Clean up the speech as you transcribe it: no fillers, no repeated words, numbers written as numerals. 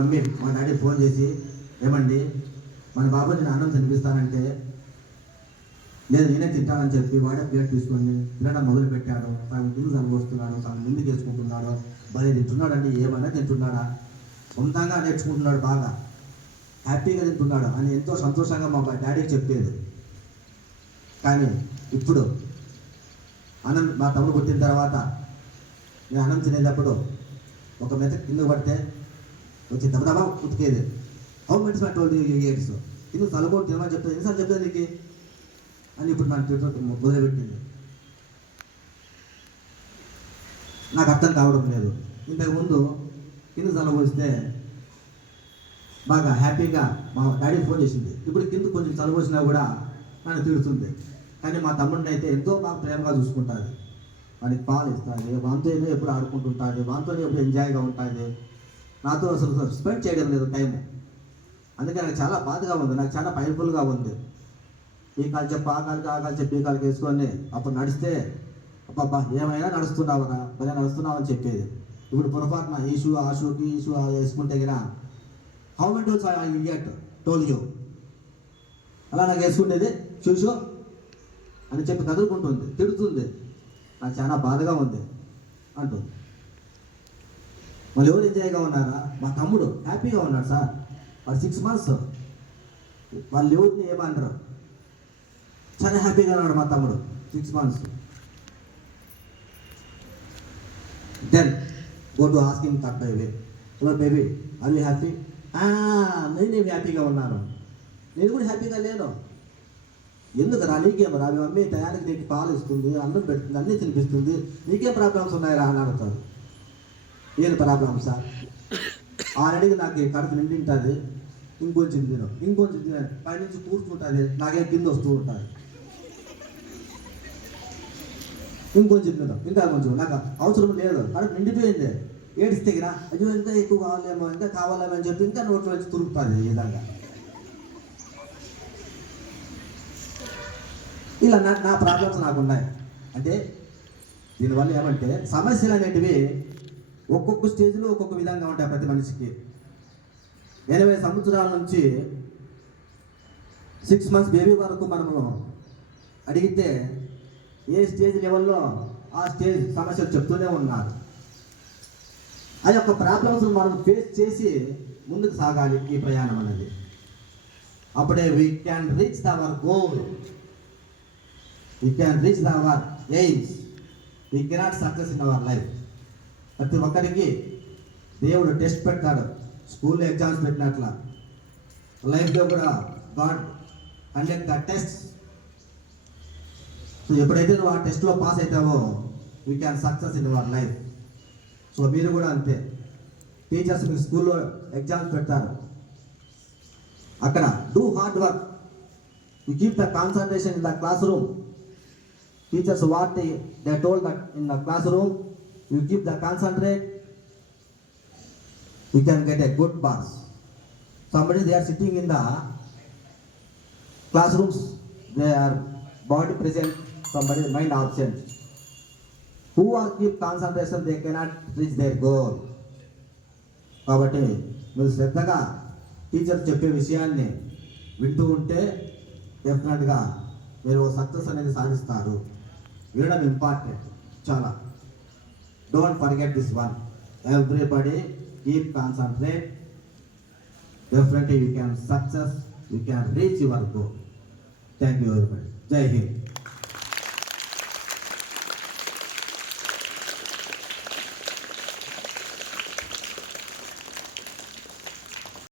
Mummy మా daddy phone చేసి, ఏమండి మన బాబు నేను అన్నం తినిపిస్తానంటే, లేదు నేనే తింటానని చెప్పి వాడే ప్లేట్ తీసుకొని తినడం మొదలు పెట్టాడు. సగం కింద అనుభవిస్తున్నాడు, సగం ముందుకు వేసుకుంటున్నాడు. భలే తింటున్నాడండి, ఏమైనా తింటున్నాడా, సొంతంగా నేర్చుకుంటున్నాడు, బాగా హ్యాపీగా తింటున్నాడు అని ఎంతో సంతోషంగా మా డాడీకి చెప్పేది. కానీ ఇప్పుడు అన్నం మా తమ్ముడు పుట్టిన తర్వాత నేను అన్నం తినేటప్పుడు ఒక మెత్త కింద పడితే వచ్చి దబదబా ఉతికేది. హౌ మెన్స్ మై టోల్డ్ యూ ఇయర్స్, కింద తలబోటు తినమని చెప్తాను, ఎన్నిసార్లు చెప్పేది నీకు అని ఇప్పుడు నాకు తిట్టడం మొదలుపెట్టింది. నాకు అర్థం కావడం లేదు. ఇంతకుముందు కింద చల్లబోస్తే బాగా హ్యాపీగా మా డాడీ ఫోన్ చేసింది. ఇప్పుడు కింద కొంచెం చల్లబోసినా కూడా నన్ను తిడుతుంది. కానీ మా తమ్ముడిని అయితే ఎంతో బాగా ప్రేమగా చూసుకుంటుంది. వానికి పాలు ఇస్తుంది, వానితోనే ఎప్పుడు ఆడుకుంటుంటుంది, వానితోనే ఎప్పుడు ఎంజాయ్గా ఉంటుంది. నాతో అసలు స్పెండ్ చేయడం లేదు టైము. అందుకే నాకు చాలా బాధగా ఉంది, నాకు చాలా పైన్ఫుల్గా ఉంది. ఈ కాలు చెప్పి ఆ కాలు చెప్పి ఈ కాలుకి వేసుకొని అప్పుడు నడిస్తే అబ్బా ఏమైనా నడుస్తున్నావురా, భలే నడుస్తున్నావని చెప్పేది. ఇప్పుడు పొరపాటున ఈ షూ ఆ షూకి ఈ షూ వేసుకుంటే కదా how many times I idiot told you, అలా నాకు వేసుకుంటేది షూ అని చెప్పి కదులుకుంటుంది, తిడుతుంది. నాకు చాలా బాధగా ఉంది అంటుంది. వాళ్ళు ఎవరు ఎంజాయ్గా ఉన్నారా? మా తమ్ముడు హ్యాపీగా ఉన్నాడు సార్. వాడు 6 months, వాళ్ళు ఎవరిని ఏమన్నారు, చాలా హ్యాపీగా ఉన్నాడు మా తమ్ముడు 6 months. Then go to asking third baby, hello baby are you happy? నేను హ్యాపీగా ఉన్నాను, నేను కూడా హ్యాపీగా లేను. ఎందుకు రా, నీకేమరా, మీ మమ్మీ తయారీకి నీకు పాలు ఇస్తుంది, అన్నం పెడుతుంది, అన్నీ తినిపిస్తుంది, నీకేం ప్రాబ్లమ్స్ ఉన్నాయిరా అని అడుగుతారు. ఏం ప్రాబ్లమ్స్ సార్? ఆల్రెడీ నాకు కడుపు నిండింటుంది, ఇంకొంచెం తిన పైనుంచి కూర్చుంటుంది, నాకేం కింద వస్తూ ఉంటుంది. ఇంకొంచెం తిన, ఇంకా కొంచెం నాకు అవసరం లేదు, కడుపు నిండిపోయింది, ఏడిస్తే కదా అయ్యో ఇంకా ఎక్కువ కావాలేమో, ఇంకా కావాలేమో అని చెప్పి ఇంకా నోట్లో వచ్చి తురుకుతుంది. ఈ విధంగా ఇలా నా ప్రాబ్లమ్స్ నాకు ఉన్నాయి. అంటే దీనివల్ల ఏమంటే సమస్యలు అనేటివి ఒక్కొక్క స్టేజ్లో ఒక్కొక్క విధంగా ఉంటాయి ప్రతి మనిషికి. 80 సంవత్సరాల నుంచి 6 months బేబీ వరకు మనము అడిగితే ఏ స్టేజ్ లెవెల్లో ఆ స్టేజ్ సమస్యలు చెప్తూనే ఉన్నారు. ఆ యొక్క ప్రాబ్లమ్స్ మనం ఫేస్ చేసి ముందుకు సాగాలి ఈ ప్రయాణం అనేది. అప్పుడే we can reach our goal, we can reach our AIIMS, we cannot success in our life. ప్రతి ఒక్కరికి దేవుడు టెస్ట్ పెడతాడు, స్కూల్లో ఎగ్జామ్స్ పెట్టినట్ల లైఫ్లో కూడా god conduct the test. So ఎప్పుడైతే నువ్వు ఆ టెస్ట్లో పాస్ అవుతావో we can success in our life. So మీరు కూడా అంతే. టీచర్స్ మీకు స్కూల్లో ఎగ్జామ్స్ పెడతారు, అక్కడ do hard work, you keep the concentration in the classroom. Teachers what they told that in the classroom, you keep the concentrate, you can get a good marks. Somebody they are sitting in the classrooms, they are body present, somebody mind absent. Who are keep concentration, they cannot reach their goal. కాబట్టి మీరు శ్రద్ధగా teacher చెప్పే విషయాన్ని వింటూ ఉంటే డెఫినెట్గా మీరు success అనేది సాధిస్తారు. వినడం ఇంపార్టెంట్ చాలా. Don't forget this one, everybody keep concentrate, definitely you can success, you can reach your goal. Thank you everybody. జై హింద్.